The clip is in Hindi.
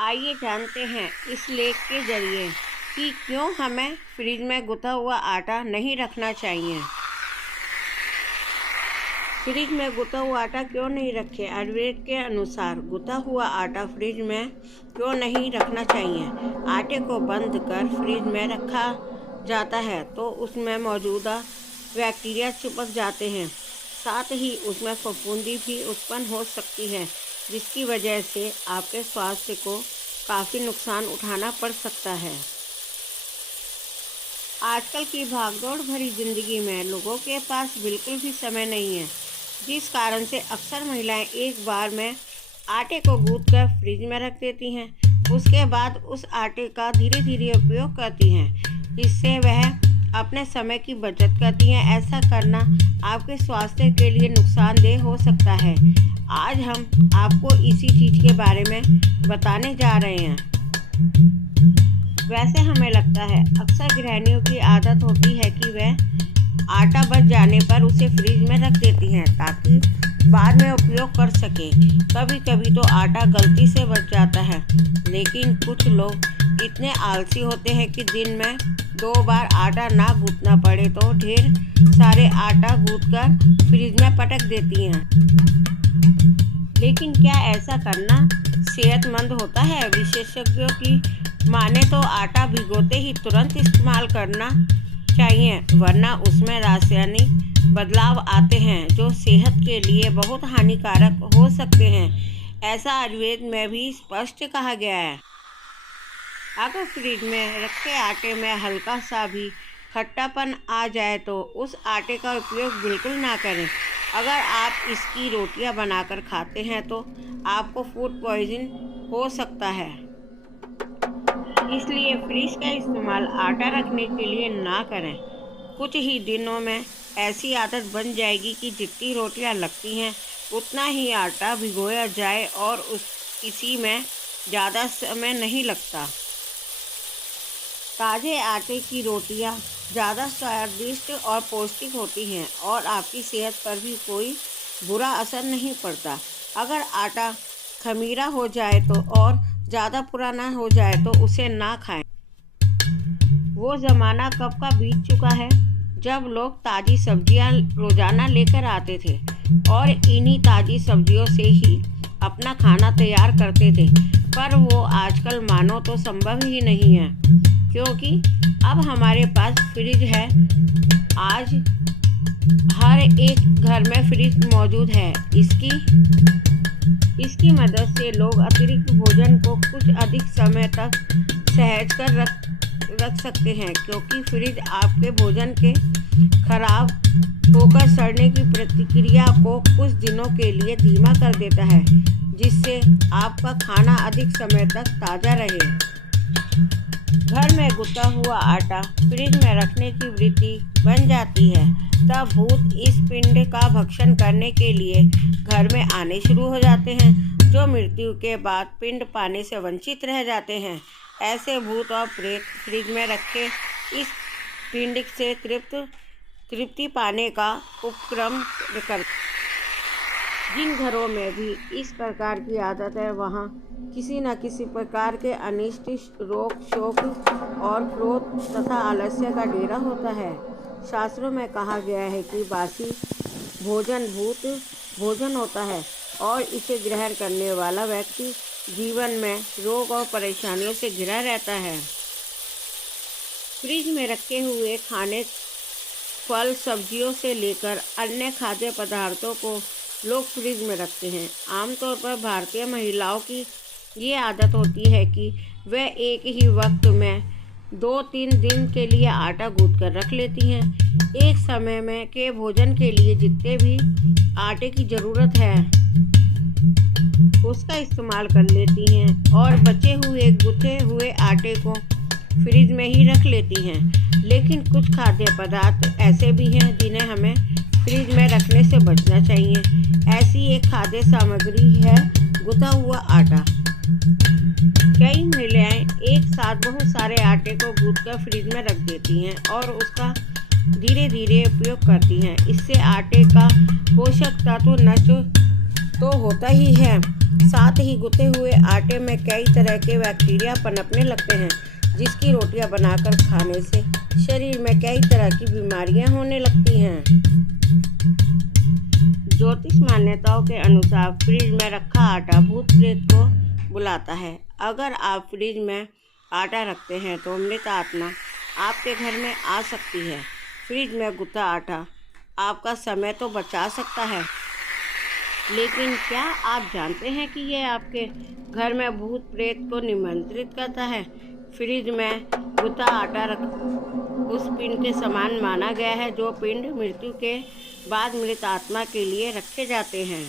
आइए जानते हैं इस लेख के जरिए कि क्यों हमें फ्रिज में गुथा हुआ आटा नहीं रखना चाहिए। फ्रिज में गुथा हुआ आटा क्यों नहीं रखें? आयुर्वेद के अनुसार गुथा हुआ आटा फ्रिज में क्यों नहीं रखना चाहिए? आटे को बंद कर फ्रिज में रखा जाता है तो उसमें मौजूदा बैक्टीरिया चिपक जाते हैं, साथ ही उसमें फफूंदी भी उत्पन्न हो सकती है, जिसकी वजह से आपके स्वास्थ्य को काफ़ी नुकसान उठाना पड़ सकता है। आजकल की भागदौड़ भरी ज़िंदगी में लोगों के पास बिल्कुल भी समय नहीं है, जिस कारण से अक्सर महिलाएं एक बार में आटे को गूंथकर फ्रिज में रख देती हैं। उसके बाद उस आटे का धीरे धीरे उपयोग करती हैं, जिससे वह अपने समय की बचत करती हैं। ऐसा करना आपके स्वास्थ्य के लिए नुकसानदेह हो सकता है। आज हम आपको इसी चीज़ के बारे में बताने जा रहे हैं। वैसे हमें लगता है अक्सर गृहिणियों की आदत होती है कि वह आटा बच जाने पर उसे फ्रिज में रख देती हैं ताकि बाद में उपयोग कर सके। कभी कभी तो आटा गलती से बच जाता है, लेकिन कुछ लोग इतने आलसी होते हैं कि दिन में 2 बार आटा ना गूंथना पड़े तो ढेर सारे आटा गूंथकर फ्रिज में पटक देती हैं। लेकिन क्या ऐसा करना सेहतमंद होता है? विशेषज्ञों की माने तो आटा भिगोते ही तुरंत इस्तेमाल करना चाहिए, वरना उसमें रासायनिक बदलाव आते हैं जो सेहत के लिए बहुत हानिकारक हो सकते हैं। ऐसा आयुर्वेद में भी स्पष्ट कहा गया है। अगर फ्रिज में रखे आटे में हल्का सा भी खट्टापन आ जाए तो उस आटे का उपयोग बिल्कुल ना करें। अगर आप इसकी रोटियां बनाकर खाते हैं तो आपको फूड पॉइजन हो सकता है, इसलिए फ्रिज का इस्तेमाल आटा रखने के लिए ना करें। कुछ ही दिनों में ऐसी आदत बन जाएगी कि जितनी रोटियां लगती हैं उतना ही आटा भिगोया जाए और इसी में ज़्यादा समय नहीं लगता। ताज़े आटे की रोटियां ज़्यादा स्वादिष्ट और पौष्टिक होती हैं और आपकी सेहत पर भी कोई बुरा असर नहीं पड़ता। अगर आटा खमीरा हो जाए तो और ज़्यादा पुराना हो जाए तो उसे ना खाएं। वो ज़माना कब का बीत चुका है जब लोग ताज़ी सब्जियां रोज़ाना लेकर आते थे और इन्हीं ताज़ी सब्जियों से ही अपना खाना तैयार करते थे, पर वो आजकल मानो तो संभव ही नहीं है, क्योंकि अब हमारे पास फ्रिज है। आज हर एक घर में फ्रिज मौजूद है। इसकी मदद से लोग अतिरिक्त भोजन को कुछ अधिक समय तक सहेज कर रख सकते हैं, क्योंकि फ्रिज आपके भोजन के खराब होकर सड़ने की प्रतिक्रिया को कुछ दिनों के लिए धीमा कर देता है, जिससे आपका खाना अधिक समय तक ताज़ा रहे। घर में गुथा हुआ आटा फ्रिज में रखने की वृत्ति बन जाती है, तब भूत इस पिंड का भक्षण करने के लिए घर में आने शुरू हो जाते हैं, जो मृत्यु के बाद पिंड पाने से वंचित रह जाते हैं। ऐसे भूत और प्रेत फ्रिज में रखे इस पिंड से तृप्ति पाने का उपक्रम करते। जिन घरों में भी इस प्रकार की आदत है, वहाँ किसी न किसी प्रकार के अनिष्ट रोग, शोक और क्रोध तथा आलस्य का डेरा होता है। शास्त्रों में कहा गया है कि बासी भोजन भूत भोजन होता है और इसे ग्रहण करने वाला व्यक्ति जीवन में रोग और परेशानियों से घिरा रहता है। फ्रिज में रखे हुए खाने, फल, सब्जियों से लेकर अन्य खाद्य पदार्थों को लोग फ्रिज में रखते हैं। आमतौर पर भारतीय महिलाओं की ये आदत होती है कि वे एक ही वक्त में 2-3 दिन के लिए आटा गूंथ कर रख लेती हैं। एक समय में के भोजन के लिए जितने भी आटे की ज़रूरत है उसका इस्तेमाल कर लेती हैं और बचे हुए गुथे हुए आटे को फ्रिज में ही रख लेती हैं। लेकिन कुछ खाद्य पदार्थ ऐसे भी हैं जिन्हें हमें फ्रिज में रखने से बचना चाहिए। ऐसी एक खाद्य सामग्री है गुथा हुआ आटा। कई महिलाएं एक साथ बहुत सारे आटे को गूंथकर फ्रिज में रख देती हैं और उसका धीरे धीरे उपयोग करती हैं। इससे आटे का पोषक तत्व नष्ट तो होता ही है साथ ही गुथे हुए आटे में कई तरह के बैक्टीरिया पनपने लगते हैं, जिसकी रोटियां बनाकर खाने से शरीर में कई तरह की बीमारियां होने लगती हैं। ज्योतिष मान्यताओं के अनुसार फ्रिज में रखा आटा भूत प्रेत को बुलाता है। अगर आप फ्रिज में आटा रखते हैं तो मृत आत्मा आपके घर में आ सकती है। फ्रिज में गुथा आटा आपका समय तो बचा सकता है, लेकिन क्या आप जानते हैं कि यह आपके घर में भूत प्रेत को निमंत्रित करता है। फ्रिज में गुथा आटा उस पिंड के समान माना गया है जो पिंड मृत्यु के बाद मृत आत्मा के लिए रखे जाते हैं।